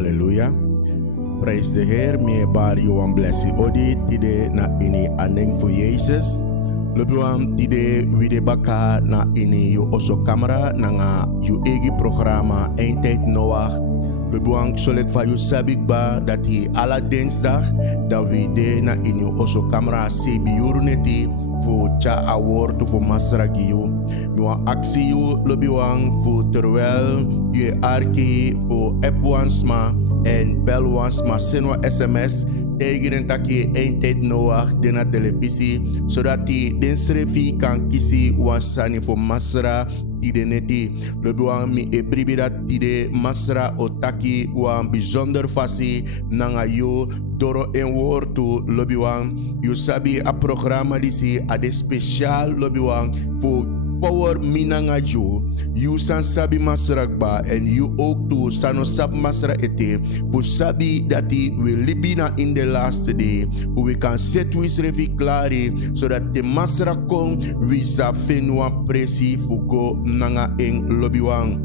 Hallelujah. Praise the Heer. Me bar you one blessing odi tide na ini aneng for Jesus. Lebuam tide wide baka na ini you oso camera na nga you egi programa Eindtijd Noach. Lebuang solek fa you sabik ba dat hi ala dinsdag dat we de na ini you oso camera sebi neti voor cha award voor masragiu. Mwa aksi you lebuang voor terwijl je arki voor F1sma en belwansma senwa SMS tegen taki Eindtijd Noach de na televisie zodat die den srefi kan kisi wansani voor masra ide neti. Lebuang mi ebribi dat ide masra otaki wan bijzonder fasi nanga yo doro en woortu lebuang you sabi a programma disi ade speciaal lebuang voor power minanga you san sabi masrakba en you ook to sano sab masra ete voor sabi dati we libina in the last day hoe we kan set wis revi klari zodat de masra kon we sa fenwa presi fugo nanga en lobiwang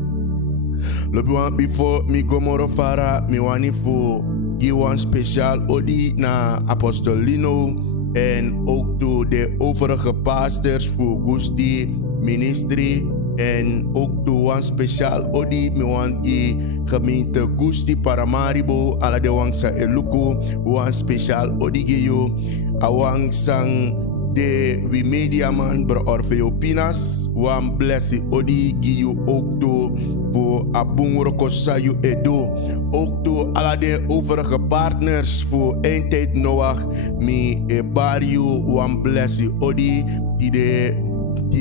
before mi gomoro fara mi wani fu give one special odi na apostolino en ook to de overige pastors voor Gusti ministry en ook toe een speciaal odi me wan i gemeente Gusti Paramaribo ala de wangsa eluku wan speciaal odi geyo awang sang de we media man bro Orfeo Pinas wan blessi odi geyo ook toe voor abungro kosayu edo ook toe ala de overige partners voor Eindtijd Noach mi e barrio wan blessi odi die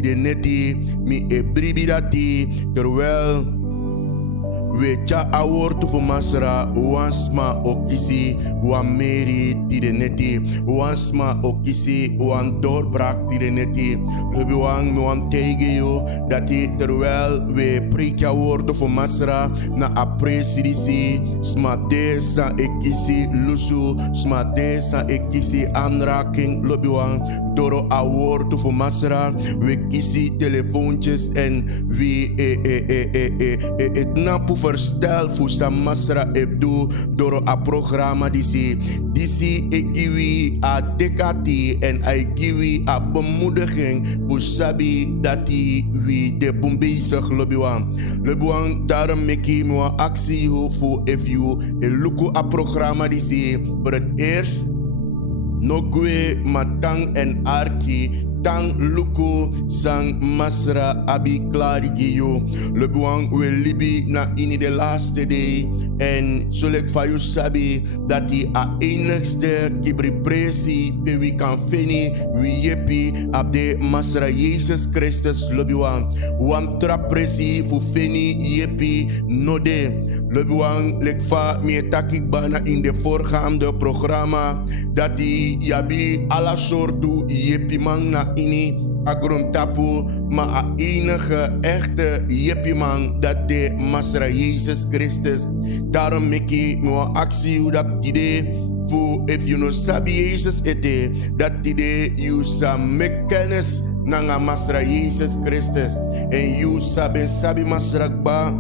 de neti mi e bribidati terwijl we cha award voor masra wansma okisi wan meri die de neti wansma okisi wan doorbraak die de neti we wan tegen you dat terwijl we preek award voor masra na appreciatie smade sa ekisi lusu smade sa ekisi aanraking lobiwang doro award voor masra we kisi telefoontjes en we het napu verstel voor Samasra Ebdo door een programma disi ik giwi a dekati en I giwi a bemoediging voor sabi dat we de bombezig lebuang daarom meki mo actie voor if you luku a programma disi voor het eerst Nogwe matang en arki tang luku sang masra abi klari giyo lebuang we libi na ini de laatste day en solek fayu sabi dat die a enigste kibri presi pe we kan fini we yepi ab de masra Jesus Christus lebuang wan tra presi fu fini yepi node lebuang lek fa mi takik bana in de voorgaande programma dat die yabi ala soortu yepi mang na ini agron tapu ma a enige echte yepiman dat de masra Jesus Christus daarom meki mo actie dat idee voor if you no sabi Jesus ete dat idee you sa make kennis nanga masra Jesus Christus en you sabi masra ba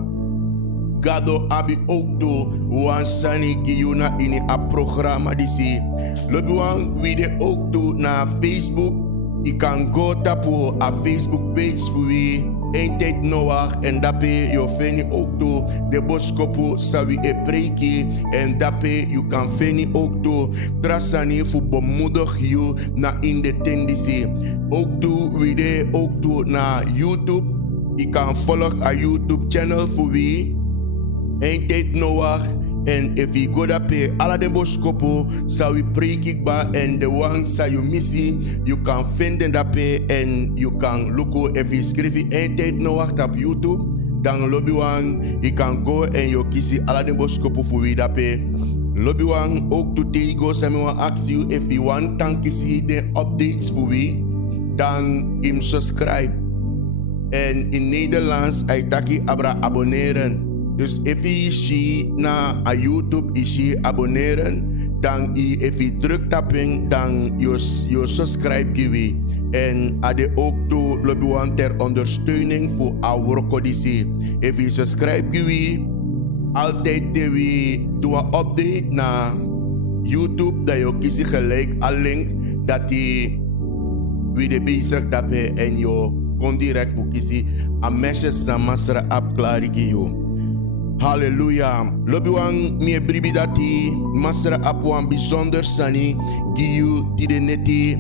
gado abi ook do wansani giyuna ini a programma disi lebuang we de ook do na Facebook. Je kan go tapu a Facebook page voor wie Eindtijd Noach en dape je vindt ook door de boskopu sawi e preiki en dape je kan vinden ook door trasani voor bemoedig je na in de tendency ook door we ook door na YouTube. Je kan volgen a YouTube channel voor wie Eindtijd Noach. En if you go dape ala de boskopo sa we preek ba en de wang sa you missie you can find dape en you can look if you skrif Eindtijd Noach op YouTube dan lobby wang you can go en you kisi ala de boskopo voor we dape lobby wang ook to tego sa me wan ask you if you want tan kisi de updates voor we dan im subscribe en in Nederlands ay taki abra abonneren. Dus if je na a YouTube is abonneren, dan if je drukt tapping, dan je subscribe giwi. En ade ook to lobuan ter ondersteuning voor our codici. If je subscribe giwi, altijd de doe een update naar YouTube dat je kiest gelijk een link dat die wie de bezig dat je en je kon direct voor kiezen een message naar Masra app klaar je. Halleluja. Lobiwang mi bribi dat die Masra app wan bijzonder sani giu die de neti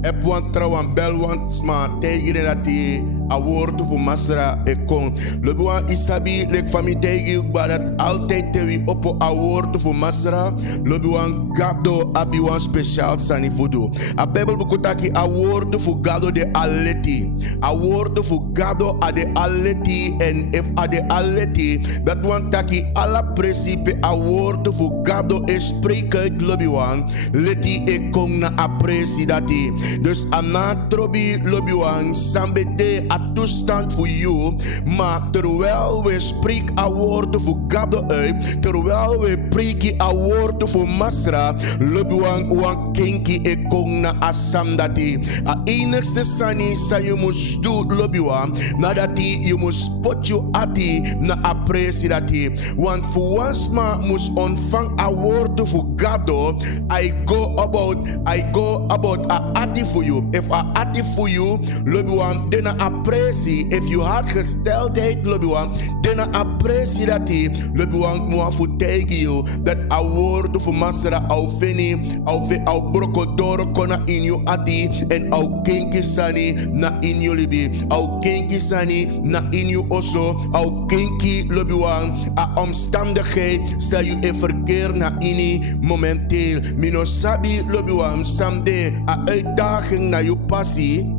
ep wan trawan bel wan sma tegen dat die a woord voor Masra e kon. Lobiwang isabi lek fami tegen dat altijd te wi op a woord voor Masra. Lobiwang gado abi wan speciaal sani fudu. A Bijbel bukutaki a woord voor gado de aleti. A woord voor gado a de aleti en if a de aleti dat wan taki alla principe a woord voor gado e spreken lobiwang leti e kon na a presi dati. Dus ana trobi lobiwang sambede a toestand voor jou, maar terwijl we spreken a woord voor gado uit, terwijl we spreken a woord voor Masra, lobiwang wan kinki e kon na a samdati. A enigste sani sa je moest doen lobiwang nadat je moest put je ati na a presi dati. Want voor ons ma moest ontvang a woord voor gado, I go about a ati for you. If a ati for you, lobiwang dena a presi. If you had gesteldheid, lobiwang dena a presi dati. Lobiwang moa voor tegen you dat a woord voor Masra au fini au brokodoro kona in you ati en au kinki sani na in you libi. Au kinki sani na in you oso. Au kinki lobiwang a omstandigheid sta you in verkeer na ini momenteel. Mino sabi lobiwang someday a uitdaging na you passie.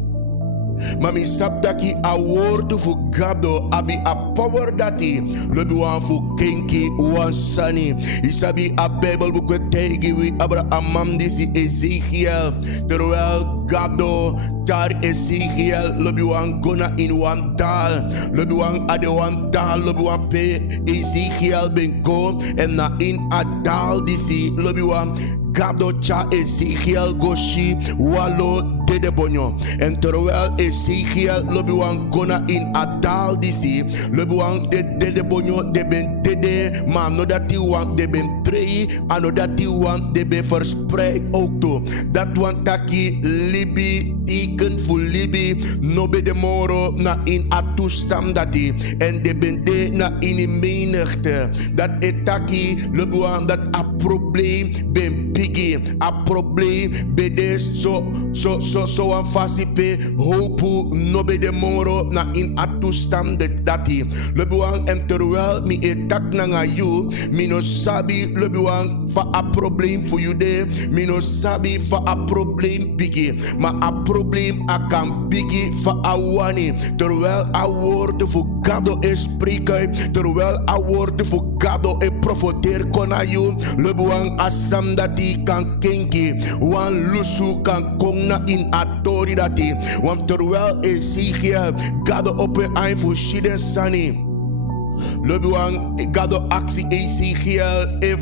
Mami sabdaki a woord voor gado abi a power dati lobiwan fu kenki wansani. Isabi a Bijbel boek tegen wie Abraham disi Ezekiel terwijl gado daar Ezekiel lobiwan gona in wan dal lobiwan ade wan dal lobiwan pe Ezekiel ben go en na in a dal disi lobiwan gado cha Ezekiel goshi walo de bonyo. En terwijl Ezekiel lobiwang gona in adal disi lobiwang de bonyo de ben dede maar no dat die want de ben trei ano dat die want de ben verspreid ook toe. Dat want taki libi iken voor libi no be de moro na in a toestand dat die en de ben de na in menigte dat etaki lobiwang dat a probleem ben pigi a probleem be des so an fasipe hopu no be de moro na in a toestand dati lobiwang en terwijl mi etak na you mi no sabi lobiwang fa a probleem voor you de mi no sabi fa a probleem bigi ma a probleem a kan bigi fa a wani terwijl a woord voor gado e spreken terwijl a woord voor gado e profeteer kona you lobiwang asam dati kan kenki wan lusu kan kong na in atori dati want terwijl Ezekiel gado op een eind voor shiden sani lobiwang gado actie Ezekiel if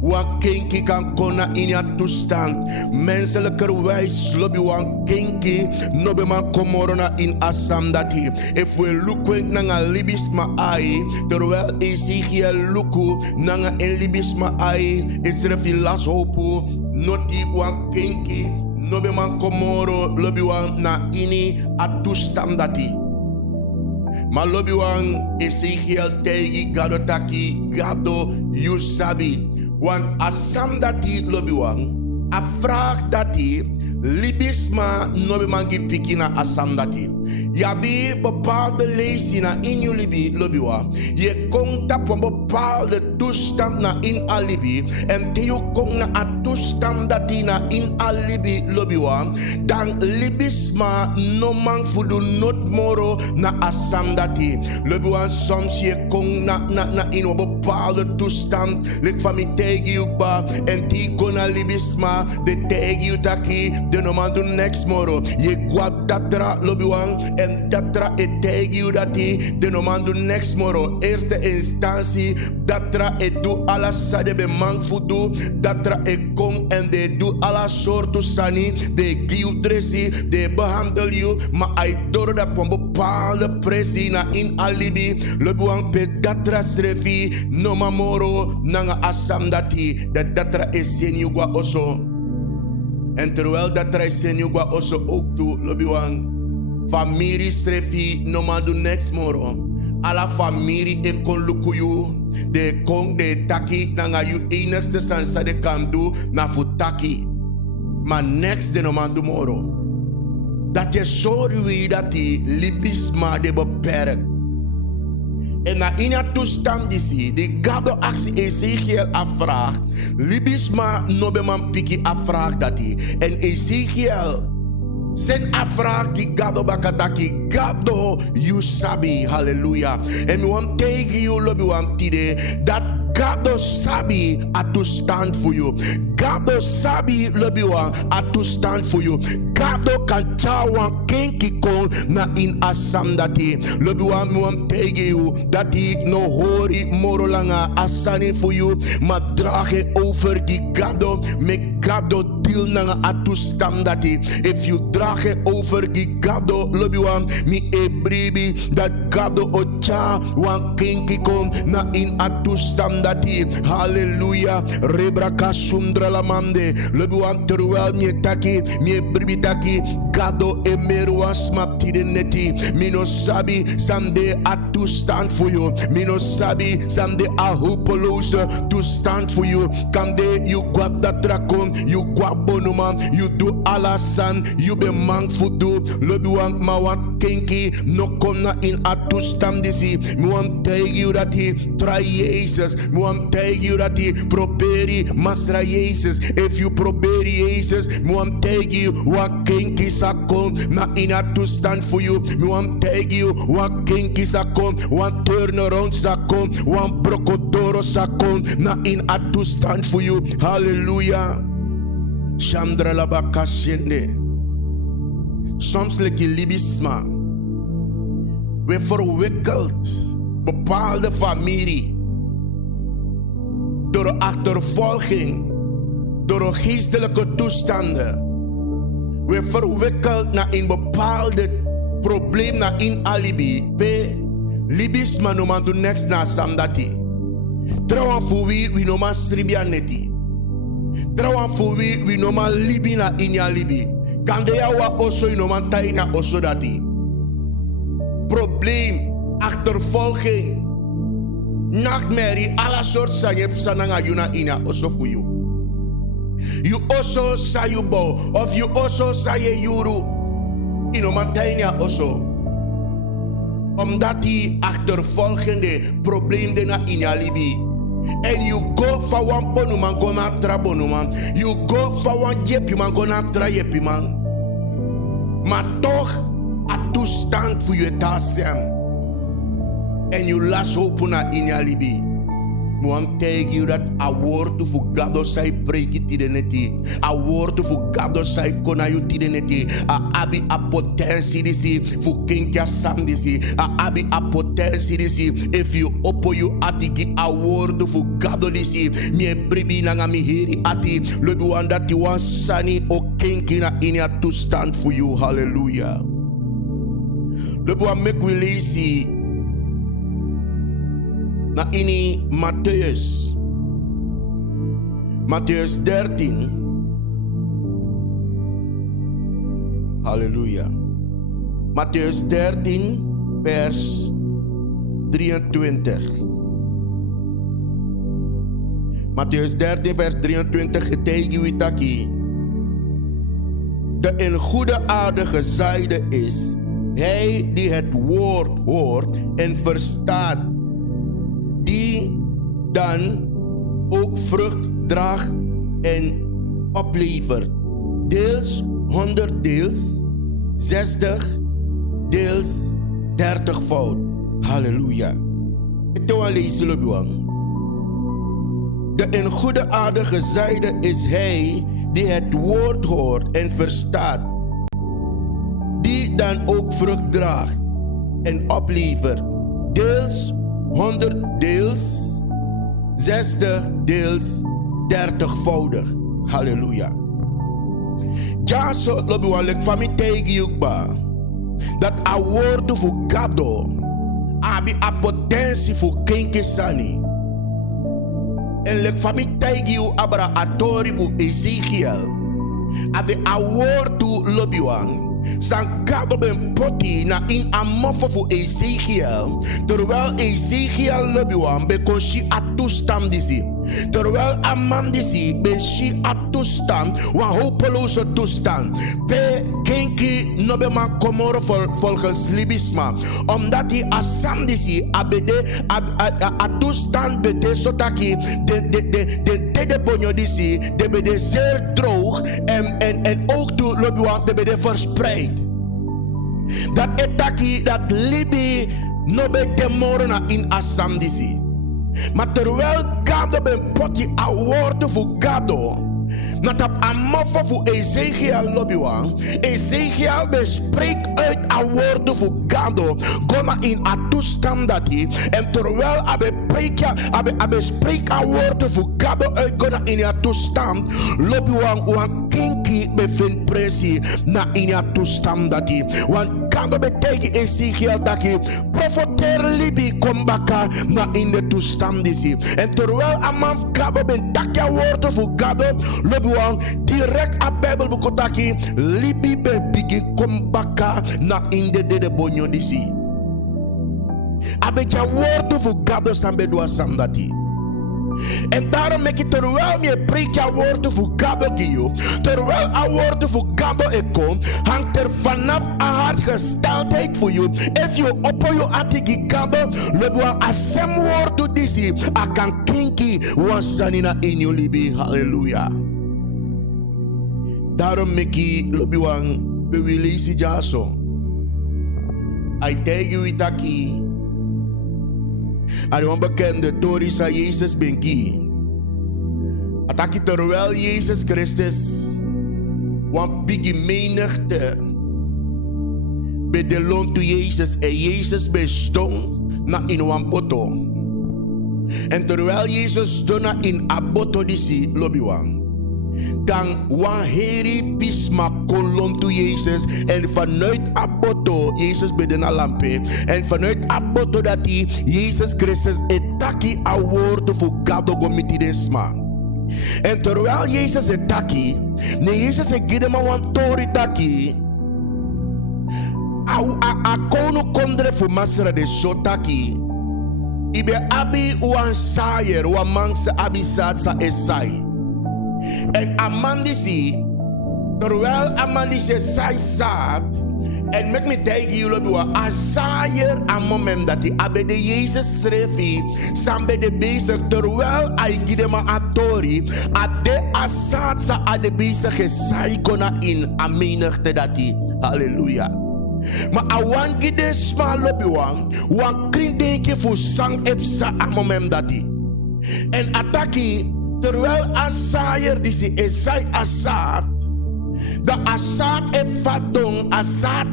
wan kenki kan kona in ya toestand menselijkerwijs lobiwang kenki no be man komorona in asam dati if we look nanga libisma ai terwijl Ezekiel luku nanga in libisma ai is refilas hopu noti wan kenki no be man komoro lobiwang na ini a toestand dati ma lobiwang Ezekiel tegi gado taki gado you sabi want asam dati lobiwang a vraag dati libisma no be man ki piki na asam dati yabi bepaalde lezing in je libi lobiwa je komt op een bepaalde toestand na in alibi en te je komt na a toestand dat die na in alibi lobiwa dan libisma no man fudu not moro na asam dat die lobiwa soms je komt na in een bepaalde toestand lik van mi tegen je ba en die kon na libisma de tegen je taki de no man do next moro je kwad datra lobiwa en datra e tegen je dat die de no man do next moro eerste instantie datra e do ala sade be man fudu datra e kom en de do ala soortu sani de giu dresi de behandel you ma ai door dat wan bepaalde pressie na in alibi. Lobi wan pe datra srefi no mamoro nanga asam dati. Dat datra is senugwa oso. En terwijl datra is senugwa oso ook toe. Lobi wan familie srefi no ma do next moro. Alla familie e kon lukuyu. De kong de taki nanga yu enigste sansa de kan do na futaki. Maar next de no ma do moro. Dat je sorry wie dat die libisma de beperkt. En na in het toestand die gado actie Ezekiel afvraagt. Libisma no be man piki afvraagt dat die. En Ezekiel zijn afvraag die gado bakataki. Gado you sabi. Hallelujah. En we want tegen you lobby want tide. Dat gado sabi a to stand for you. Gado sabi lobby want a to stand for you. Gado kan chawan kenki kon na in asam dati. Lobby want tegen you. Dati no hori moro langa asani for you. Maar drage over die gado. Me gado deal nanga atu stam dati. If you drage over die gado lobby want mi ebribi dat gado ocha wan kenki kon na in atu stam dati. Hallelujah. Rebraka sundra la mande. Lobby want terwijl mi taki mi ebribi taki gado emeru asmapti de neti. Mino sabi someday atu stand for you. Mino sabi someday a hopelose to stand for you. Kamde you gwab dat drakon, you gwab bonuman, you do alasan, you be man fudu. Lobby want ma want kenki no kom na in atu stand disi. Me want tell you that he try Jesus. Me want tell you that he proberi masra Jesus. If you proberi Jesus, me want tell you what kenki sakon na in atu stand for you. Me want tell you what kenki sakon, one turn around sakon, one brocodoro sakon na in atu stand for you. Hallelujah. Chandra la bakashende. Soms leki libisma. We verwikkeld bepaalde familie door achtervolging, door geestelijke toestanden. We verwikkeld na in bepaalde probleem na in alibi. Pe libisma no man do next na samdati. Trouwan voor wie no man sribia neti. Trouwan voor wie no man libi na in ya libi. Kande ya wa oso no man tai na oso dati. Probleem, achtervolging, nachtmerrie, alle soort sayep sananga yuna ina oso for you. You also say you bo, of you also say yuru. Ino matainia oso. Omdat die achtervolgende probleem de na inalibi. And you go for one ponuman go na trabonuman. You go for one jepi man go na trajepi man. Maar toch a toestand voor je tasem. En you last hope na inalibi. I want to tell you that a word to God say break it neti. A word to God say kona you neti. A abi a potentie disi fu kinkia sam disi. A abi a potentie disi. If you open you atiki a word to God disi. Mi bribi nanga mi hiri ati. Lobi wanda ti wan sani o kinki na inia to stand for you. Hallelujah. Lobi wan make we lazy. Na ini Mattheus 13. Halleluja. Mattheus 13 vers 23. Mattheus 13 vers 23 getegen witaki. De in goede aarde gezaaide is hij die het woord hoort en verstaat, die dan ook vrucht draagt en oplevert. Deels 100, deels 60, deels 30-fout. Halleluja. De in goede aarde gezaaide is hij die het woord hoort en verstaat, die dan ook vrucht draagt en oplevert. Deels 100, deels 60, deels 30-voudig. Halleluja. Ja, so lobi wan lek fami tegi yukba. dat a woord voor gado abi a potentie voor kenke sani. En lek fami taigi u abra atori bu Ezekiel. Ade a woord to lobiwan. San gado ben poti na in a mofo voor Ezekiel. Terwijl Ezekiel lobiwan be konshi a toestand disi. Terwijl a man disi be shi a toestand. Wa hopeloze toestand. Be kenki no be man komoro volgens libisma. Omdat hij a sam disi abede a toestand bede sotaki de bonjo disi de bede zeer droog en ook to lobiwan de bede verspreid. Dat etaki dat libi no be temorona in asam disi. Maar terwijl gado ben poti a woorden voor gado, dat op a mofo voor Ezekiel lobiwan. Ezekiel bespreekt uit a woorden voor gado. Goma in a toestand dat hij. En terwijl abe spreekt a woorden voor gado uit gona in a toestand. Lobiwan wan kinki bevindt pressie na in a toestand dat hij. Want gado betekent Ezekiel dat hij profeteer libi kombaka na in de toestand is hij. En terwijl a man gado ben takja woorden voor gado lobiwan direct a Bijbelboek taki libi be begin kombaka na in de bonyo disi. Abekja woorden voor gado sambe doa samdati. En daarom maak ik terwijl je preek je woorden voor gado giyo, terwijl a woorden voor gado eko, hangt er vanaf a hart gesteldheid voor je. If you open je atigi gado, lebwa a sem woorden disi, a kan kinki wansanina in je libi. Halleluja. Daarom meki lobiwang bewilisi jaso. I tell you itaki. En een bekende tori sa Jezus benki. Ataki terwijl Jezus Christus wan bigi menigte bedelong to Jezus en Jezus bestond na in wan boto. En terwijl Jezus stond na in a boto disi lobiwang. Dan wan heri pisma kolom to Jezus en vanuit aboto Jezus beden a lampe en vanuit aboto dat hij Jezus Christus etaki a woord voor gado gomiti desma. En terwijl Jezus etaki, ne Jezus egidema wan tori taki, a kono kondre fu masra de sotaki, ibe abi wan sayer wan mangsa abi satsa esai. En Amandisi, terwijl Amandisi zij zat, en met me tegen jullie doen, azaaier aan moment dat hij abede Jezus schreef, sambe de bezig, terwijl hij gidema atori, ade azat sa ade bezig gezai kona in amenigte dat hij, halleluja. Maar awan gide sma lobiwan, wan kring denke voor sang epsa aan moment dat hij. En ataki, terwijl asayer disi esai asat, da asat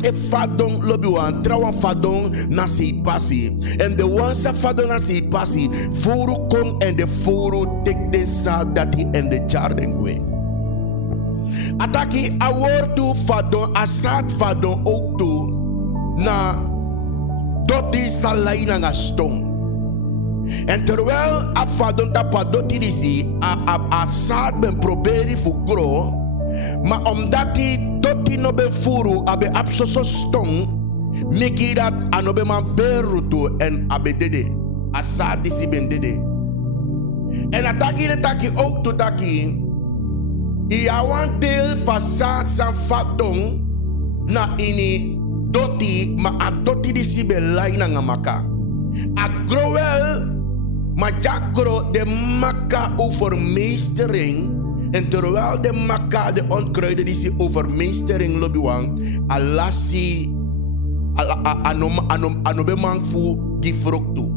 e fadong lobiwan trawan fadong nasi pasi. En de wansa fadong nasi pasi, furu kong en de furu tek de sa dati en de jardin gwe. Ataki awortu fadong asat fadong ook tu na doti salaina nga stong. En terwijl afadon tapadoti disi a saad ben proberi fu gro, maar omdat hij doti no ben furu abe absoso stong, meki dat anobe man beruto en abe dede a saad disi ben dede. En ataki ne taki ook to taki, ia wan deel van saad san fadong na ini doti, ma a doti disi ben laina ngamaka. A growel maar jakro de makka overmeestering. En terwijl de makka de onkruiden die ze overmeestering lobiwang, alasi anobe man fu die fruktu.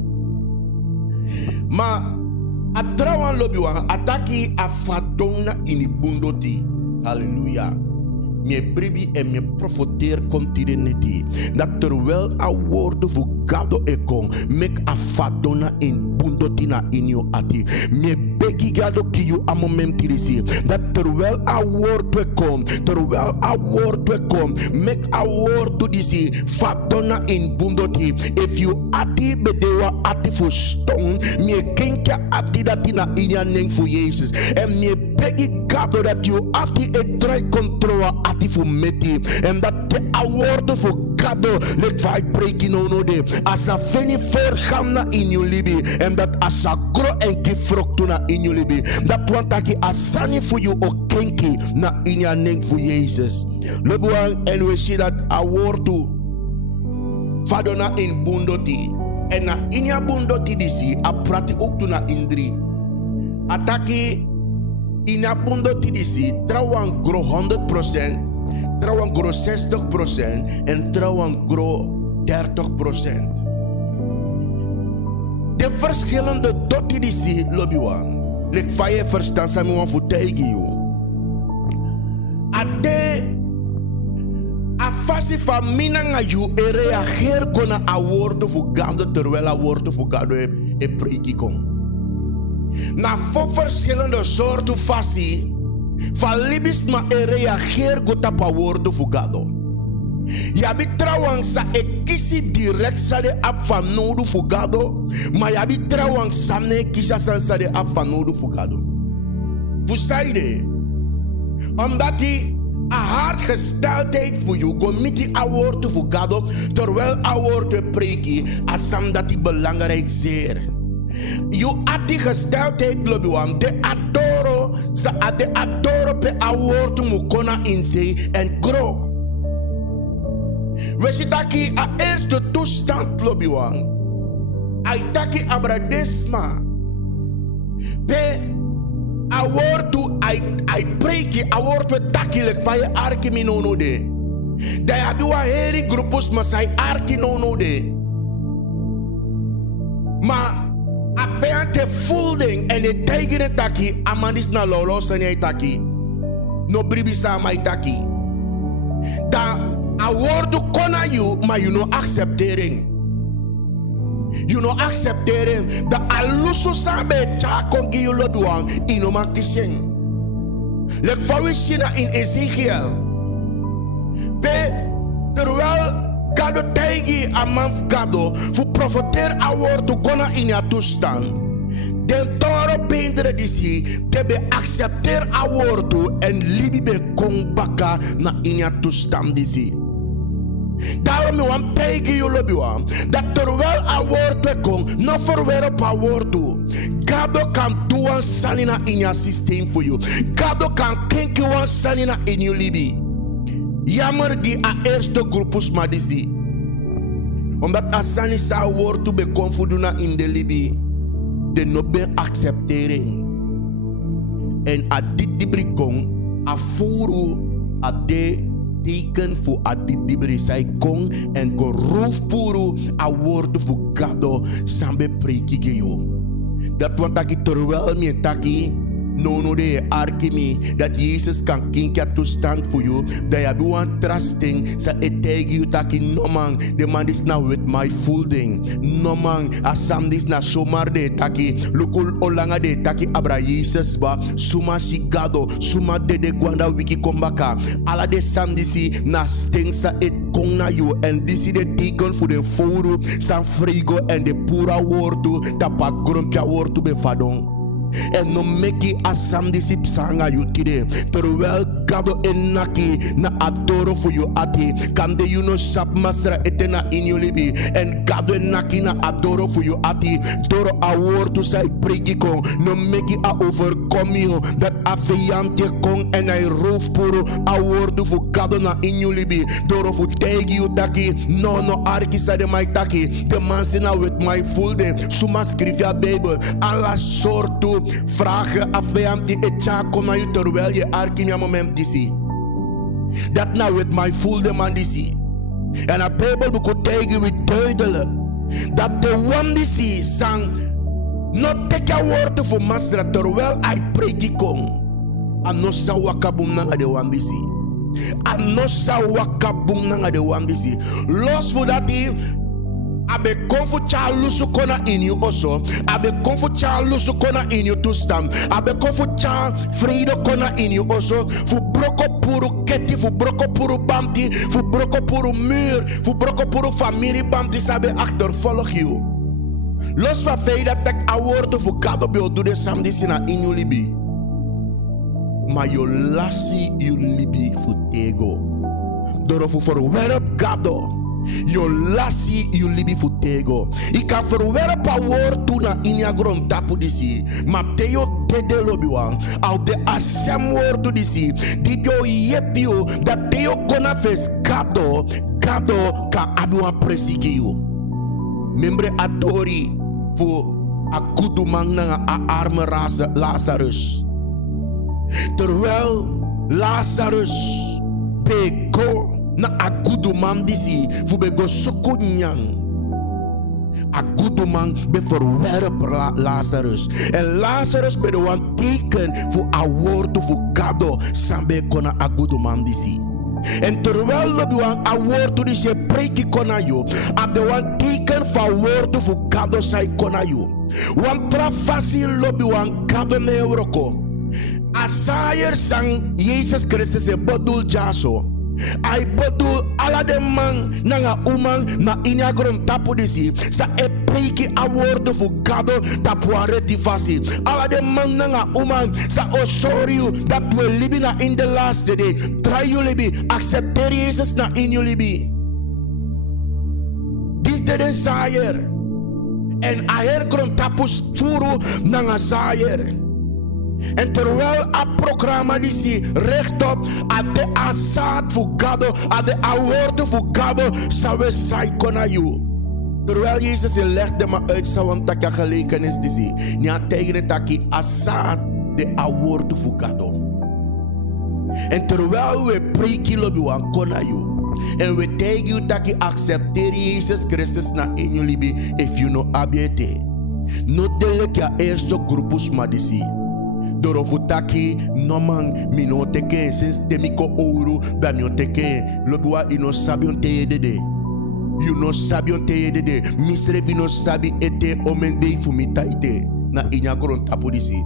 Maar atrawan lobiwang ataki afadona ini bundoti. Halleluja. Mie bribi en mie profeteer continenti. Dat terwijl a woorden voor gado ekong, mek a fadona in bundotina in yo ati. Mie begi gado ki you a moment tirisi. Dat terwijl a woord we kom, terwijl a woord we kom, make a woord to disi. Fatona in bundoti. If you ati bedewa ati for stone, me kenka ati datina inya neng for Jesus. En me begi gado dat you ati e try control ati for meti. En dat te a woord for gado let fight breaking on de. As a feni for gamna in you libi. En dat as a grow en ki fruktu na in you libi. Dat want taki asani for you o kenki na inya neng for Jesus. Lebuang and we see that a word to Fadona in bundoti. En na inya bundoti disi a prati ook tu na indri. Ataki ina bundoti disi trouwang grow 100%, trouwang grow 60% en trouwang grow 30%. De verschillende doti disi lobiwan. Lek faye verstaan sami wan futegi you. Ade afasi famina nga you e reageer kona a woord fugado terwijl a woord fugado e preki kom. Na voor verschillende soorten fasi falibis ma e reageer gota pa woord fugado. Yabi trawang sa e kisi direct sa de afanodu fugado, ma yabi trawang sa ne kisa sa de afanodu fugado. Fusaide, omdat die a hartgesteldheid voor jou, gomit die a woord fugado, terwijl a woord preki, asam dat die belangrijk zeer. You ati gesteldheid lobiwam, de adoro, sa ade adoro pe a woord mukona inse en grow. We sitaki a eerste toestand lobiwang. Aitaki abradesma. Pe a woord to I break a woord we taki lek vaye arki mi no de. Da yabi wa heri grupus masai arki no de. Ma a feante folding en e tegere taki amandis na lolo sanye taki. No bribisa mai taki. Da a word kona you, maar you no acceptering. You no acceptering. The aluso sabe cha kongi you loduang ino makiseng. Like for we see in Ezekiel. Pe terwijl gado tegi a man gado fu profeter a word kona in ya toestand. Den toro beendere disi debe accepter a word en libi be kong baka na in ya toestand disi. Daarom we want tegen je lobbywan dat terwijl a woord we kon, no verwerp a woord toe. God kan doen sanina in je systeem voor je. God kan kinken wan sanina in je libi. Jammer die a eerste groepus madisi. Omdat a sani sa woord toe be confuduna in de libi, de no be acceptering. En a dit dibrikong a furu a de teken voor adidibri sai kong en go roof puru a woord voor gado sambe preki geyo. Dat want taki terwijl me taki no de arkimi dat Jesus kan kinka toestand voor you. Dat je doet trusting sa etegi you taki no man de man is now with my full ding. No man asam dis na somar de taki lukul olanga de taki abra Jesus ba suma sigado suma de gwanda wiki kombaka ala de samdisi na sting sa et kong na you en disi de teken voor de furu san frigo en de pura wortu tapa grumpia wortu be fadong. En no meki asam disip sanga you kide. Terwijl gado enaki na adoro for you ati. Kande you no sap masra etena in you libi. En gado enaki na adoro for you ati. Doro a woord to say priki kong. No meki a overcome you. Dat a vijandje kong en I roof puro. A woord for gado na in you libi. Doro fu tegi you taki. No arki sa de my taki. De man sina with my full day. Suma skrif ya Bijbel. Alla soortu vragen afweam die etja kom na je terwijl je arki in moment disi. Dat nou with my full day man disi. En a Bijbel bekomt tegen we duidelijk. Dat de one disi sang. Not take a word voor masra terwijl I preki kom. Ano sa wakabum nanga de one disi. Ano sa wakabum nanga de one disi. Los voor dat die Abe konfu cha lusu kona in you also. Abe konfu cha lusu kona in you toestand. Abe konfu cha vrede kona in you also. Fu broko puru keti, fu broko puru bamti, fu broko puru muur, fu broko puru familie bamti sabe achtervolg you. Los van feit dat ik awoord of gado bij doe de sam die sina in you libi. Maar je lassie you libi fu ego. Door of verwerp gado. Yo lassie you libi futego. Ik kan verwerpen a woord toe na in ya grond tapu disi. Maar te yo dede lobiwan. Al de asem woord toe disi. Dit yo yepio. Dat te yo kona fes gado. Gado ka abiwa presiki yo. Membre adori. Voor a kudu man na a arme Lazarus. Terwijl Lazarus peko na agudu man disi fu be go soko nyang. Agudu man be verwerp Lazarus. En Lazarus be de wan teken fu a woord fu gado sambe kona agudu man disi. En terwijl lobi wan a woord disi preki kona you, ab de wan teken fa woord fu gado sai kona you. Wan trafasi lobi wan gado ne euroko. Asayer sang Jezus Christus e bodul jaso. I bedoel ala de man nanga umang na inya gron tapu disi sa e preki a woord fu gado tapu a retivasi. Ala de man nanga umang sa osoriu dat we libi na in the last day. Try you libi, accepteer Jesus na in you libi. This the desire. En aher gron tapu furu nanga sayer. En terwijl a programma disi rechtop a de asad fugado, a de awoord fugado, sawe saiko na you. Terwijl Jezus je legde me uit, zou taka gelijkenis disi. Nia tegen taki asad de awoord fugado. En terwijl we preki lobi wan kona you. En we tegen you taki accepteer Jezus Christus na in you libi if you know abiete. No delek ya eerste grupus madisi. Dorofutaki noman mino teke since temiko ouro da mio teke lobua ino sabion te dede you no sabion te dede misrevi no sabi ete omende fumita ite na inya gron tapodisi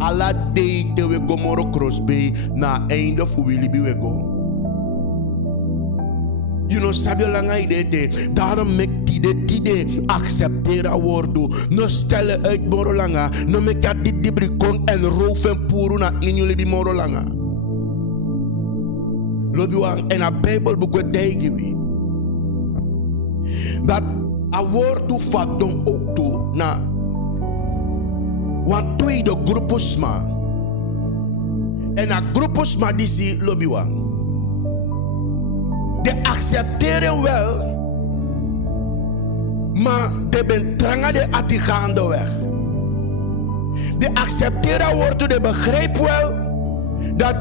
ala de te we gomoro crossbay na einde fu wili bi we go you no sabi langa idete daarom mek tide acceptera wordu no stelle uit moro langa no mek ya dit dibrikon en roven puru na inyuli bi moro langa lobi wan en a bible book we tegiwi dat a wordu fadon okto na wan tweede grupusma en a grupusma disi lobi wan de accepteren wel, maar de ben tranga de ati gaande weg. De accepteren wordt, de begrijp wel dat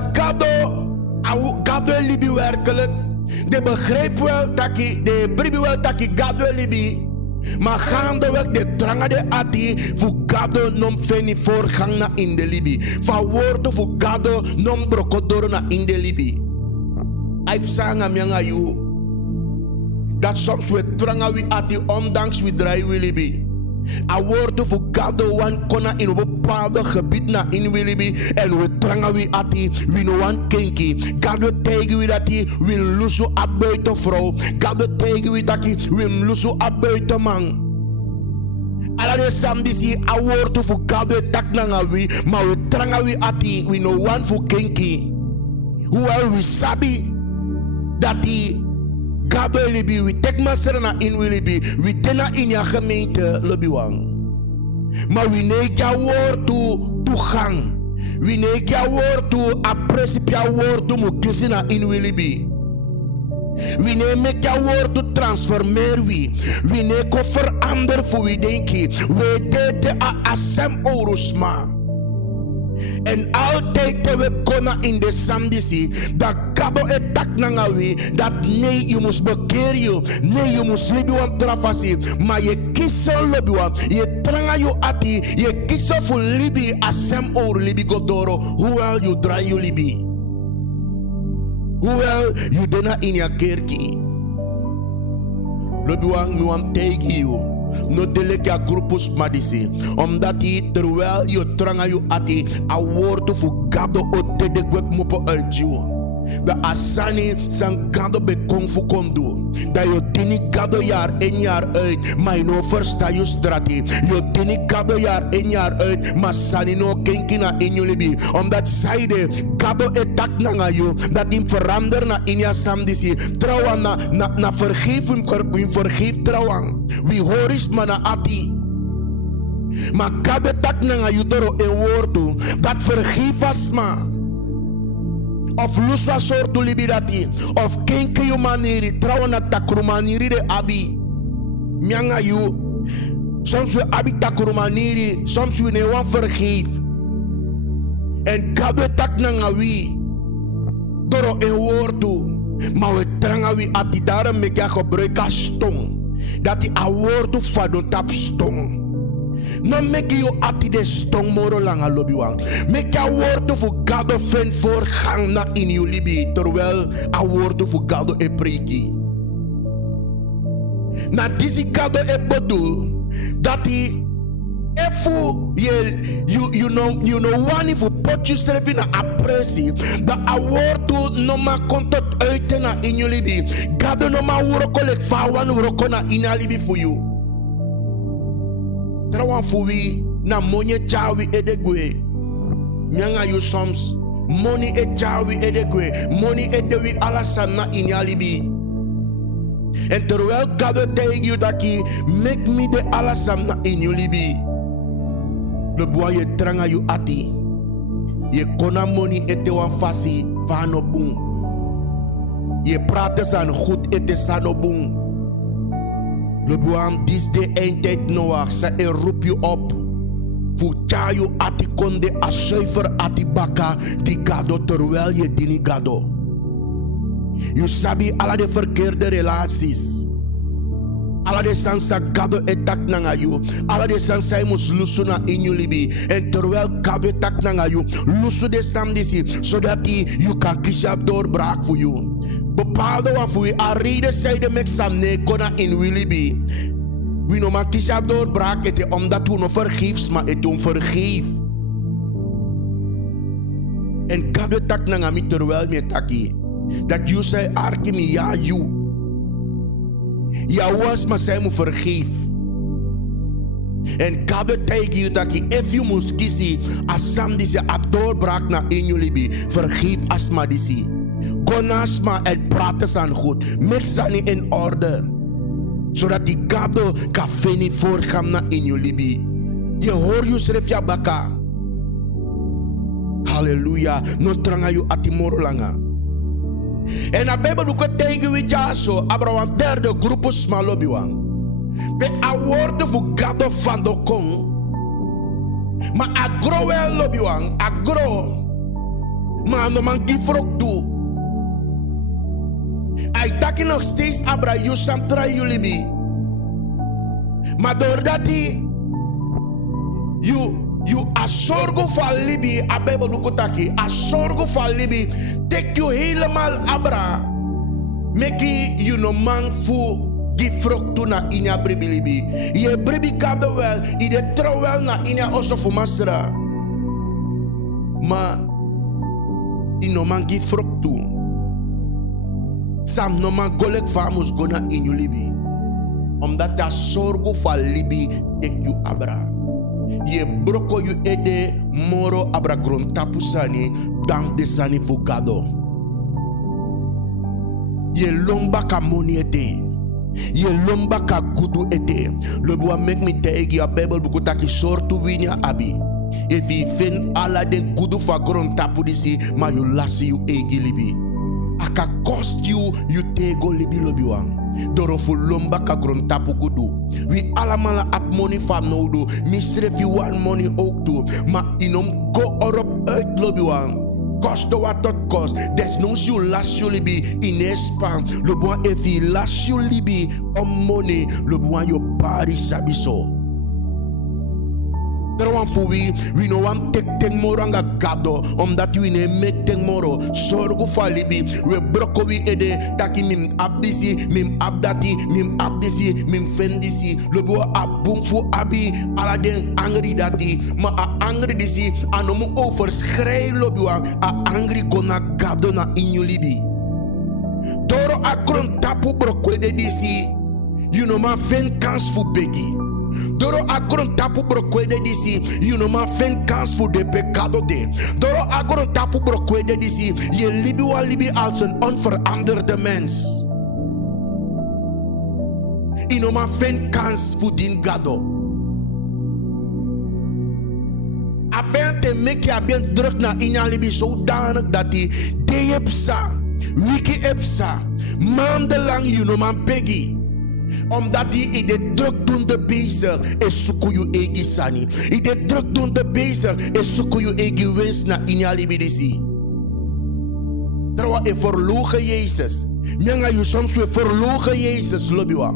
gado libi werkelijk. De begrijp wel dat de bribi wel dat gado libi. Maar gaandeweg de tranga de ati voor gado nom feni voorgang na in de libi. Van woorden voor gado nom brokodoro na in de libi. Ik sang aan jou dat soms we tranga we ati ondanks we draai willen be. A woord voor gado wan kona in een bepaalde gebied na in willen be en we tranga we ati we no wan kinky. Gado tegen we dat we lusu a buiten vrouw. Gado tegen we dat we lusu a buiten man. Ala de sam disi a woord voor gado tak na we maar we tranga we ati we no wan voor kinky. Hoewel we sabi dat die gado libi, we tek master na in libi, we tena in ya gemeente lobi wang. Maar we neek ya woord to gang. We neek ya woord to a principe ya woord to mo kisi na in libi. We neem ya woord to transformeer we. We neek ko verander voor we denki. We dete a asem orusma. En altijd te we kona in de samdisi dat kabo etak nangawi dat nee je moest bekeren nee je moest libi wan trafasi maar je kies libi wan je tranga je ati je kies voor libi asem or libi godoro hoewel je draai je libi hoewel je dena in je kerkie Lobuang mi wan tegen you. No deleke a grupus madisi. Omdat hij terwijl je tranga you ati a woord voor gado o te de gwek mopo uit you. Da asani san gado be kong fu kondu. Da yo tini gado jaar en jaar uit. Maar je no versta je strati. Yo tini gado jaar en jaar uit. Maar sani no kenkina in jullie bi. Omdat zij de gado etak nanga you. Dat hem verander na in ya samdisi. Trouwan na vergeef trouwan. Wie horis mana ati. Maar gado tak nanga you toro en woordu. Dat vergeef asma. Of luswa sortu libirati. Of kenke yu maniri. Trawana takru maniri de abi. Mianga yu. Soms we abi takru maniri. Soms we ne wan vergeef. En kado tak nanga wi. Doro en woordu. Maar we tranga wi ati daarom meka gebruik a stong. Dat die a woordu fadon tap stong. No make you ati de stong moro langa lobi wang. Make a woord voor gado fen voorgang na in you libi. Terwijl a woord voor gado e preki. Na disi gado e bodul. Dat hij efu you know one if you put yourself in a pressie. Dat a woord no ma kontot uit na in you libi. Gado no ma wuroko lek fawan wuroko na in a libi for you. Trawan fuwi na money chawi edegwe. Nyanga you soms money e chawi edegwe. Money edewi alasam na inyalibi. En terwijl God tegen you daki make me de alasam na inyalibi. Le boy je tranga you ati. Je kona money ete wan fasi vano bung. Je praten san goed ete sano bung. Lebuam, this day ain't tijd noach. Ze roep je op. Voeta je ati konde a zuiver ati baka. Die gado terwijl je die niet gado. Je sabi alla de verkeerde relaties. Alla de sansa gado etak nanga you. Alla de sansa mus lusu na in you libi. En terwijl gado etak nanga you. Lusu de samdisi. Zodat you kan kiezen doorbraak voor you. Bepaalde wat voor je arreden zijde met samne kona in willy be. We no man kies doorbraak het omdat we no vergeefs maar het onvergeef. En God tak nanga mi terwijl me taki. Dat you say arki mi ja you. Ja was maar zij moet vergeef. En God tegen you taki if you must kiezen as sam disi a doorbraak na in jullie be. Vergeef asma disi. Konasma en praten zijn goed. Mix zijn in orde. Zodat die gado kan fini voorgaan na in jullie libi. Je hoort je schrijf ja baka. Halleluja. No tranga you atimoro langa. En na Bijbel doe ik tegen wie jaso. Abraham derde groepen smalobiwang. Be a woord voor gado van de kong. Maar agro wel lobiwang. Agro. Maar no man gifrok toe. Hij taki nog steeds abra you samtra jullie bi. Maar doordat hij you asorgo van libi a Bijbel lukutaki asorgo van libi take you helemaal abra make you no man fu gifrok tu na inya bribi libi je bribi kado wel ide trouw wel na inya oso fu masra maar ino man gifrok tu. Sam no man golek famus gona in you libi. Omdat ta sorgo fa libi tek you abra. Je broko you ede moro abra grontapu sani dam de sani fugado. Je lomba ka moni ete. Je lomba ka gudu ete. Le boa make me tegi a Bible buku taki sortu winia abi. If you fin ala den gudu fa grontapu disi ma you lasi you egi libi. Aka cost you tego libi lobiwang. Doro fulomba ka grontapu gudu. We alamala ap money fam no do. Misref you want money ook do. Ma inom go orop uit lobiwang. Kost wat tot kost. Des non you last you libi in espan. Lobiwang if you last you libi on money. Lobiwang yo pari sabiso. Terwijl voor we no want tek moro anga gado, omdat we ne mek tek moro. Zorgo falibi, we broko we ede, taki mim abdisi, mim abdati, mim abdisi, mim fendisi. Lobo abung fu abi, ala den angry dati, ma a angry disi, anomu overschrij lobo a angry kona gado na inyulibi. Toro akron tapu broko ede disi, you know ma fen kans fu begi. Doro agron tapu brokwede disi, you know ma fen kans voor de pecado de. Doro agron tapu brokwede disi, je libi wa libi als een onveranderde mens. You know ma fen kans voor din gado. Afin te make je bien druk na inya libi zodanig dat die de epsa, wiki epsa, maandenlang you know ma begi. Omdat hij in de drukdoende bezig is, zoeken je eigen sani. In de drukdoende bezig is, zoeken je eigen winst naar inalibidisi. Terwijl je verlogen Jezus. Menga je soms weer verlogen Jezus, lobiwa.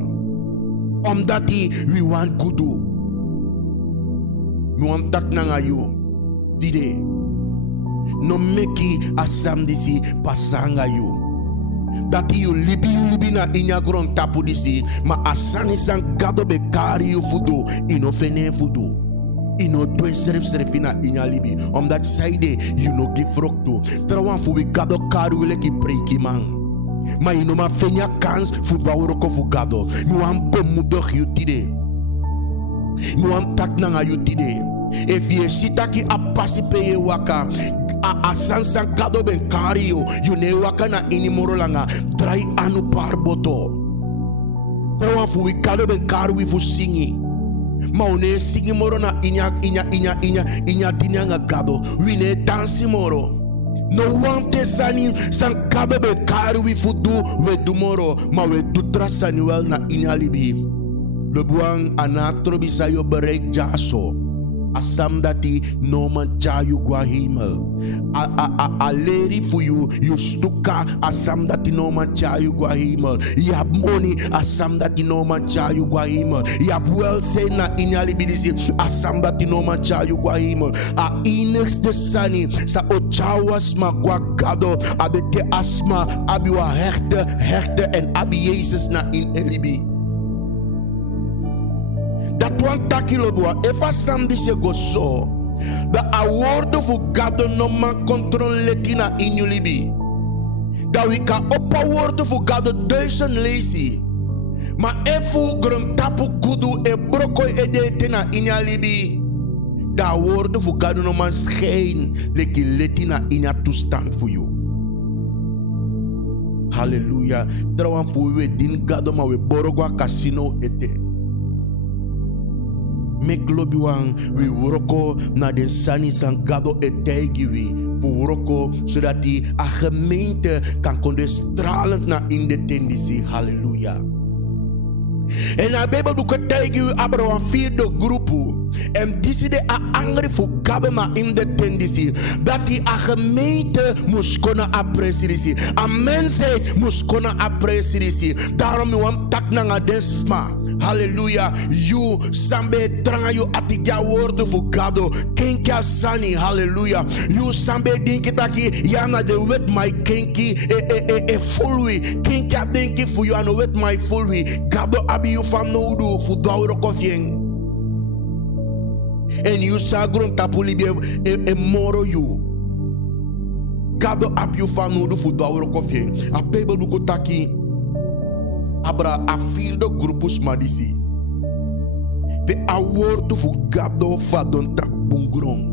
Omdat hij we want goed do. We want tak nanga you. Dide. No meki asam disi pasanga you. Dat you libi na inya gron tapu disi, ma asani san gado be kari you fudu, ino fene fudu. Ino twe serif na inya libi. Omdat saide you no give rock to. Trawan fu we gado kari wile ki preiki man. Ma ino ma fenya kans fu bauroko fu gado. Mi wan bemoedig you tide. Mi wan tak nanga you tide. If ye sitaki apasi peye waka, a sansan kado ben kario, you ne waka na inimoro langa, try anu parboto. Trawan fu we kado ben kari wi fu singi. Ma one singi moro na inya tinyanga kado. We ne dansi moro. No one te sani san kado ben kari wi fu du we du moro, ma we du trasani wel na inya libi. Lebuang anatro bisa yo bereik jaso. Asam dati no man chayu gwa himel. A leri for you stuka asam dati no man chayu gwa himel. You have money asam dati no man chayu gwa himel. You have well say na inyali bidisi asam dati no man chayu gwa himel. A inigste sani sa ochawas ma gwa gado abete asma abiwa hechte en abi Jezus na in elibi. Dat one takilo doa, if a samdi se go so, the award of God no man control letina in you libi. Dat we kan op award of God 1000 lazy. Maar efu grum tapu gudu e broko edete na in ya libi. The award of God no man schijn leki letina in ya toestand for you. Hallelujah. Trouwan voor we din gado ma we borogwa casino ete. Mek lobi wang we woroko na den sani sangado etegiwi. We woroko zodat die a gemeente kan konde stralend na in de tendency. Hallelujah. En na Bijbel boek etegiwi abro wan vierde groepu. En disi de a angry voor gabema in de tendency. Dat die a gemeente moest kunnen appreciëren. A mensen moest kunnen appreciëren. Daarom we wan tak na desma. Hallelujah. You sambe tranga you atiga woorden voor gado. Kenkia sani. Hallelujah. You sambe dinki taki yana de wet my kenki fulwi. Kenkia dinki for you and wet my fulwi. Gado abi you fan nodu for dauro kofieng. En you sagron tapuli be moro you. Gado abi you fan nodu for dauro kofieng. A Bijbel buko taki. Abra a vierde grupus madisi. Pe a woord fu gado fadon tak bungron.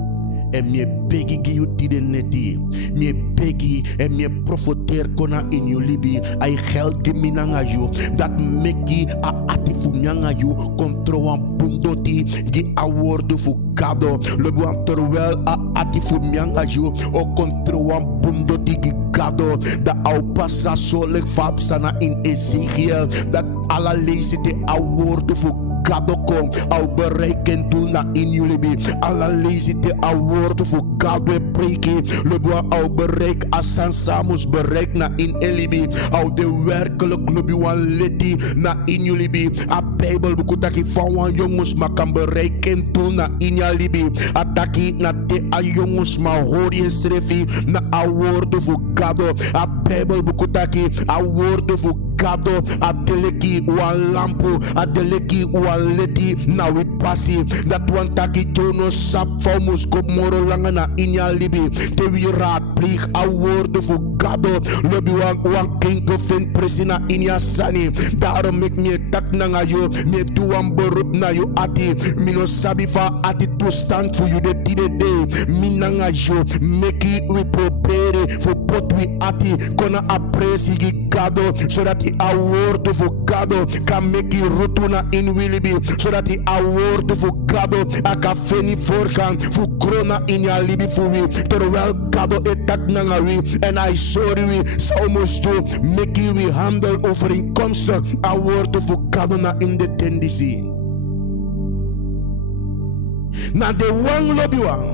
En me begi ki you tide neti. Me begi en me profiteer kona in you libi. Ay geld ki minanga you. Dat meki a atifu nyanga you. Kontroan bundoti. Gi a woord fu gado. Lebuan terwijl a atifu nyanga you. O kontroan bundoti gi gado. Da au passa solik fabsana in Ezekiel. Dat alla lezen de a woord fu gado kom. Au bereiken doel na in jullie bi. Alla lezen te a woord voor gado e preki. Lubwa au bereik asan samus bereik na in elibi. Au de werkelijk lubi wan leti na in jullie bi. A Bijbel bukutaki van wan jongens ma kan bereiken doel na in ya libi. Ataki na te a jongens ma hoor je schrefi na a woord voor gado. A Bijbel bukutaki a woord voor gado. A deleki wan lampo. A deleki wan leti na we passi. Dat wan taki jono sap famus kop moro langa na in ya libi. Te wi raadpleeg a woord voor gado. Lobi wan kinko vind presi na in ya sani. Daarom ik me tak nanga yo. Me tu wan beroep na yo ati. Mino sabi fa ati toestand voor you de tide day. Minanga yo. Meki we proberen voor pot we ati. Kona apresi gi gado. Zodat die a woord voor gado kan meki rutu na in wilibi. Zodat die a woord voor gado a kan feni voorgaan. Voor krona in ya libi voor wie. Terwijl gado etak nanga wie. En I sorry wie. Zou moest do. Meki we handel overeenkomstig. A woord voor gado na in de tendency. Na de wang lobby wang.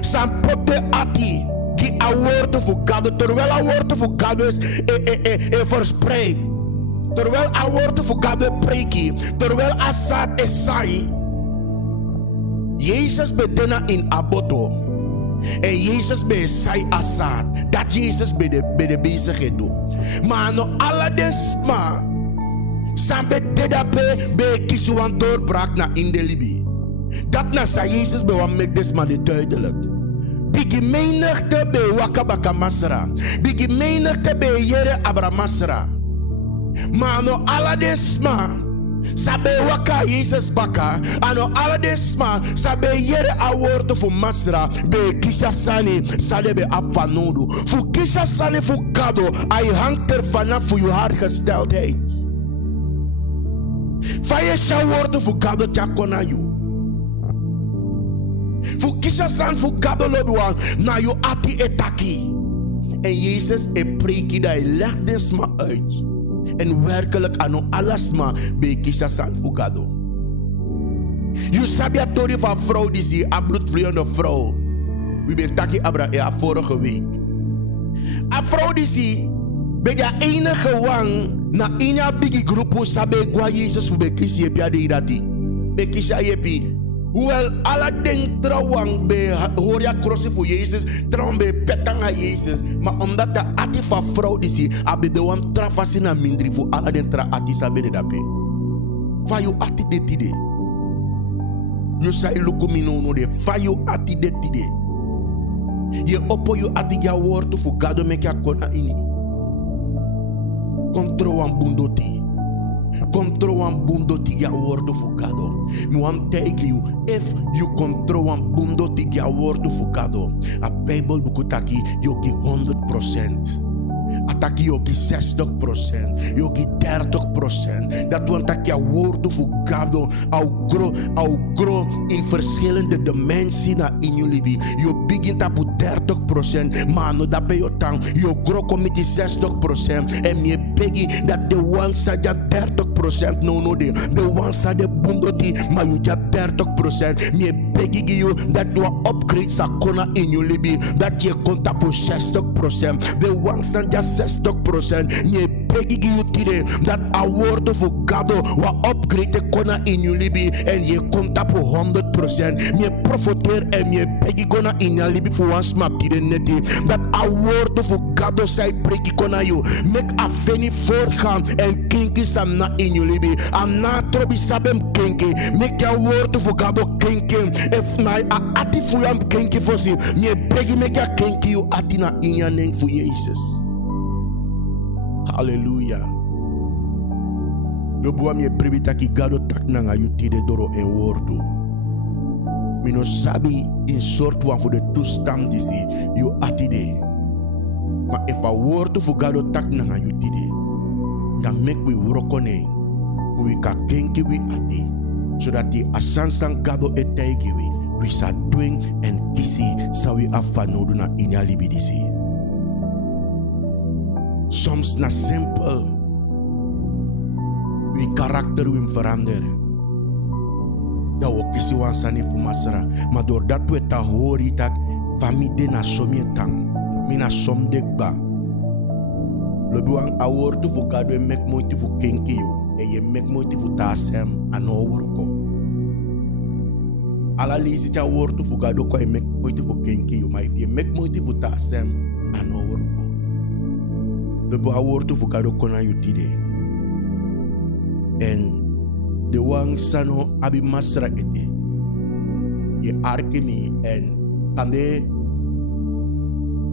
San pote ati. Die a woord voor gado. Terwijl a woord voor gado is verspreid. Terwijl a woord voor gado preki. Terwijl asad is saai. Jezus bedena in aboto. En Jezus be sai asad. Dat Jezus be de bezigheid doet. Maar no alle desma. Sambe dedape be kisu wan doorbraak na in de Libi. Dat na sa Jezus be wan mek desma de duidelijk. Bigi menigte be wakabaka masra. Bigi menigte be yere abramasra. Maar no alle desma. Sabe waka Jezus baka. Ano alle desma. Sabe yere a woord voor masra. Be kisha sani. Sade be afanodu. Fu kisha sani fu gado. Hij hangt er vanaf voor je haar gesteldheid. Faye sha woord voor gado chakona you. Fu kisha san fu gado lodwan. Na you ati etaki. En Jezus e preki da hij legt desma uit. En werkelijk ano alasma be kisha san fugado. You sabi a tori van vrouw die zie a bloedvloeiende vrouw. We ben taki abra a vorige week. A vrouw die zie be de enige wang na inya bigi grupo sabe gwa Jezus fu be kisi epi ade idati. Be kisha epi. Hoewel alle dingen trouwang be hoor ya crossie voor Jezus, trouwang be petang a Jezus, maar omdat de ati van vrouw die zie, abe de wan trafasi na mindri voor alle den tra ati sabe de dape. Fa you ati de tide. You say lukumino no de fa you ati de tide. Je oppo you ati ya woord voor gado mek ya kona ini. Kontrowan bundoti. Control een bundo tiga woord focado. Nu am tell you, if you control een bundo tiga woord focado, a Bijbel bukutaki yoki 100%. Ataki yoki 60%, yoki 30%. Dat want dat je woord focado au gro in verschillende dimensies na in jullie bi. Je begint op 30%, maar no dat bij je tang, je gro komt 60% en je begi dat de wang sa ja 30% no de wang sa de bundoti maar je ja 30%. Je begi you dat je upgrade sa kona in jullie bi dat je komt op 60%. De wang sa ja 60%. Je begi you today dat a woord voor gado wa upgrade kona in jullie bi en je komt op 100%. Je profiteer en je begi kona in jullie bi voor een smak die neti dat a woord voor gado sai preki kona you make a feni voorgaan en kinki sam na in jullie bi am na trobi sabem kinki make a woord voor gado kinki if my a ati voor am kinki for si je begi make a kinki you ati na in your name voor Jezus. Hallelujah. Lobuam je pribita ki gado tak nanga you tide doro en woordu. Mino sabi in soort van voor de toestand die si you atide. Maar if a woord voor gado tak nanga you tide, dan make we workone. We ka kenki we ati. Zodat die asansan gado etegi we sa doing en kisi sa we afanodu na inya libidisi. Soms na simple. We Wie karakter wim veranderen. Dat we kisi wansani fu masra. Maar doordat we ta hori tak famide na somie tang. Mina som dekba. Lobi wang awortu fu kado mek moiti fu kenki yo. E ye mek moiti fu tasem ano worko. Ala lisi ta wortu fu kado ko e mek moiti fu kenki yo. Maar if ye mek moiti fu tasem ano worko. Lobi awortu fu kado kona yu tide. En de wang sano abi masra ete. Ye arkemi en kande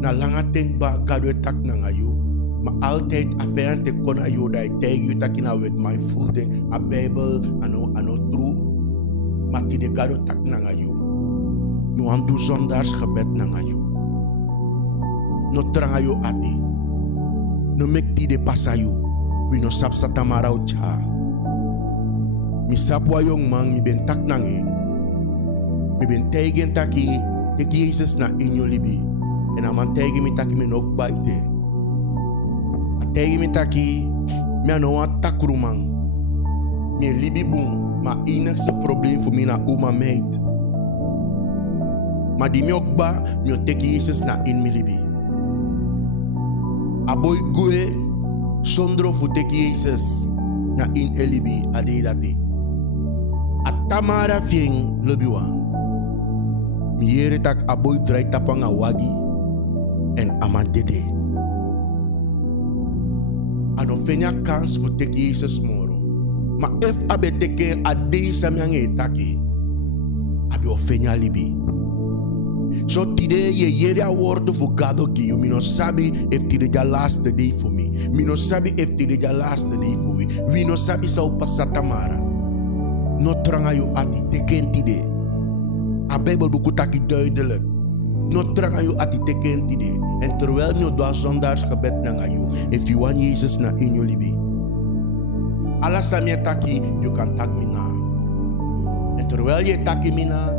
na langa denk ba kado tak na ngayu. Maar altijd afferente kon ayo dat tegen je takina with mindful ding a Bible ano true. Maar die de kado tak na ngayu. No am do zondags gebed na ngayu. No trangayo ati. No mek die de pasayo. We no sap satamara ucha. Mi sapwa yung mang mi ben tak nangin. Mi ben tegen taki teki Jesus na inyo libi. En aman tegen mi taki mi nok baite. Tegi mi taki, mi ano takrumang. Mi libi boom, ma enigste probleem voor mi na uma meid. Ma di mi okba, mi teki Jesus na in mi libi. Aboy gue, sondro fu teki Jesus na in elibi ade dati. Atamara fieng lebiwang. Mi yere tak aboy drai tapang awagi en amantede. Ano fenya kans voor teki Jesus moro. Ma if abe teke ade samyange taki. Abe ofenya libi. So today ye yeri a word voor God ki you. Mi no sabi if today the last day for me. Mi no sabi if today the last day for we. We no sabi sa upasatamara. No tranga you ati teken today. A Bijbel buku taki duidelijk. No tranga you ati teken today. En terwijl je doa zondags gebed na you, if you want Jesus na in you libi. Alla samye taki, you kan tak mina. En terwijl je taki mina,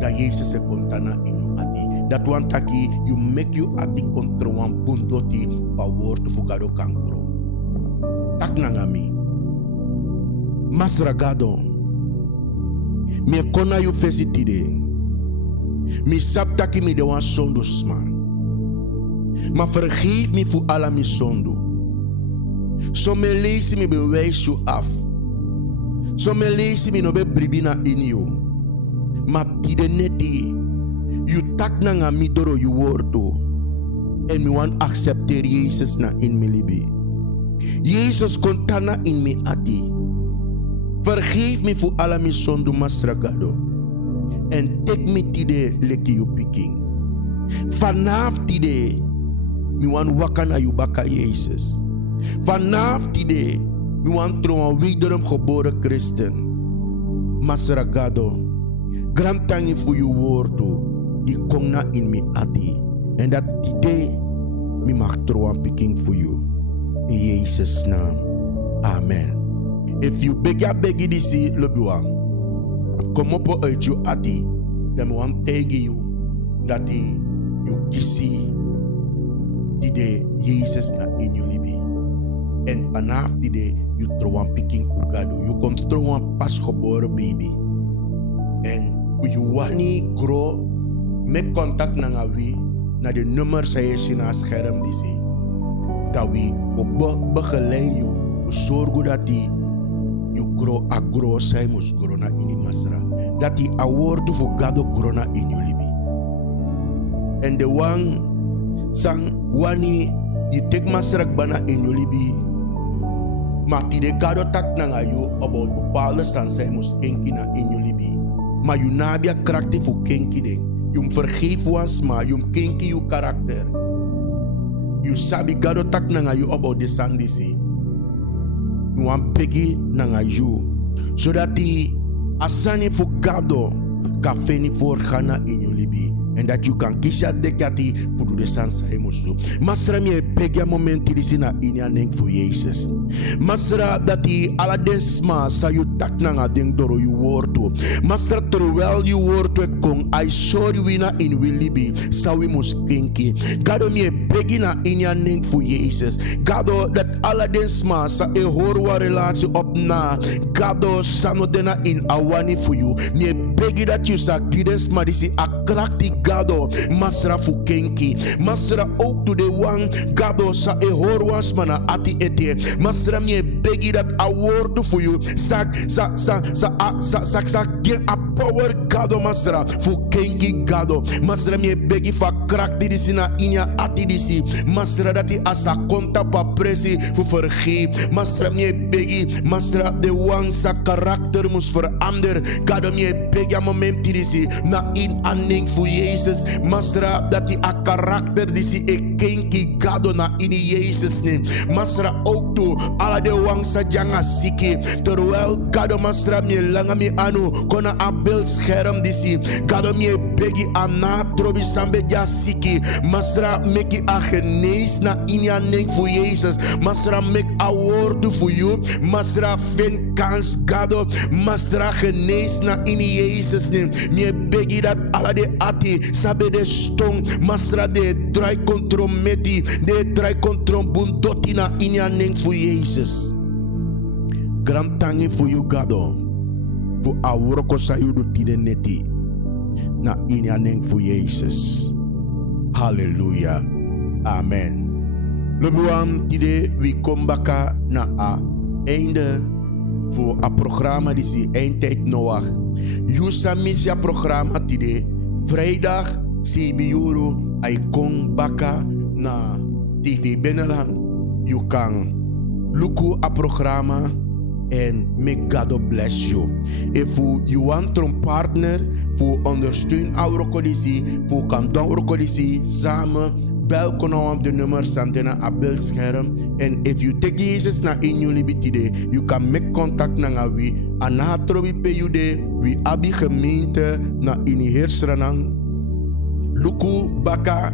da Jesus se kontana in you ati. Dat one taki, you make you ati kontra wan pundoti pa woord fugado kankuro. Tak na ngami. Masragado. Me kona you fesi tide. Mi sap taki mi de wan sondos man. Maar vergeef me voor alle mijn zonden. Sommige lezen me bewijs je af. Sommige lezen me no be bribina in you. Maar die de neti, you tak na ngami doro you wordo. En me wan accepteer Jezus na in me libi. Jezus kontana in me ati. Vergeef me voor alle mijn zonden masragado. En take me tide leki you picking. Vanaf tide. Mi wan wakan ayubaka Jezus. Vanaf die day, mi wan trouwen wederom geboren christen. Masragado. Grantangi voor je woorden. Die kom na in mi ati. En dat die day, mi mag trouwen picking voor you. In Jezus naam. Amen. If you begi disi lebuang. Kom op uit je ati. Dan mi wan tegen you. Dat die you kisi. Die de Jezus na in jullie libi. En vanaf die de you trouwen picking voor God. You kon trouwen pasgeboren baby. En voor you wani grow, make contact na wie na de nummer zij je na scherm die zie. Dat we op begeleid you, we zorgen dat die you grow a grow zij moest grow na in die masra. Dat die award voor God grow na in jullie libi. En de wang sang wani you take masrak bana in jullie libi. Maar die de kado tak na ngayo about bepaalde sansay mus kenki na in jullie libi. Maar you nabia karakter voor kenki ding. You vergeef was maar you kenki you karakter. You sabi kado tak na ngayo about the sandisi. You want peki na ngayo. So that die asani voor kado kafeni voor gana in jullie libi. En dat you kan kisha dekati voor de sansa emusu. Masra mi begja momenti disi na inya neng voor Jezus. Masra dat die aladesma sa you tak nanga ding doro you worto. Masra terwijl you worto kong I sorry wina in willibi sa we mus kinki. Gado mi begi na inya neng voor Jezus. Gado dat aladesma sa e horwa relatie op na. Gado sano dena in awani for you. Mi begi dat you sa kidens ma disi akrakti Gado masra fu kenki. Masra ook to de wang Gado sa e horwas mana ati ete. Masra mi begi dat a word for you. Sak get a power Gado masra fu kenki Gado. Masra mi begi fa krakti disi na inya ati disi. Masra dati asa konta pa presi fu vergeef. Masra mi begi masra de wang sa karakter mus verander. Gado mi begi a moment disi na in aning fu Jezus, masra dat die a karakter disi e kenki Gado na ini Jezus ne. Masra ook to ala de wang sa janga siki. Terwijl Gado masra mi langa mi anu kona a beeldscherm disi. Gado mi begi ana trobi sambe ja siki. Masra meki a genees na ini aning fu Jezus. Masra mek a woord voor you. Masra vind kans Gado. Masra genees na ini Jezus ne. Mi begi dat ala de ati sabe de stong masra de dry contrometi de dry controm bundotina inya neng fu Jezus. Gram tangi fu you Gado fu awroko sa you do tide neti na inya neng fu Jezus. Hallelujah. Amen. Lebuam tide we kom baka na a einde voor a programma die si eindtijd Noach. Yusa misja programma tide vrijdag 7 euro ay kong baka na TV Benelang. You kan luku a programma and may God bless you. If you want a partner voor ondersteun our kodisi, voor kan doen our kodisi samen. Bel kono op de nummer Santena a beeldscherm. And if you take Jesus na in you libitide, you can make contact na we. Ana trobi pe you de, we abi gemeente na in heersranang. Luku baka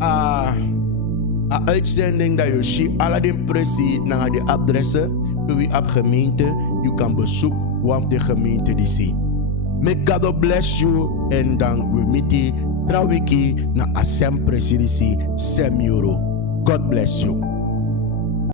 a uitzending dat je ziet alle de impressie naar de adressen. We ab gemeente, you kan bezoeken wat de gemeente die zie. May God bless you en dan we meet trouwiki na asem presidency €7. God bless you.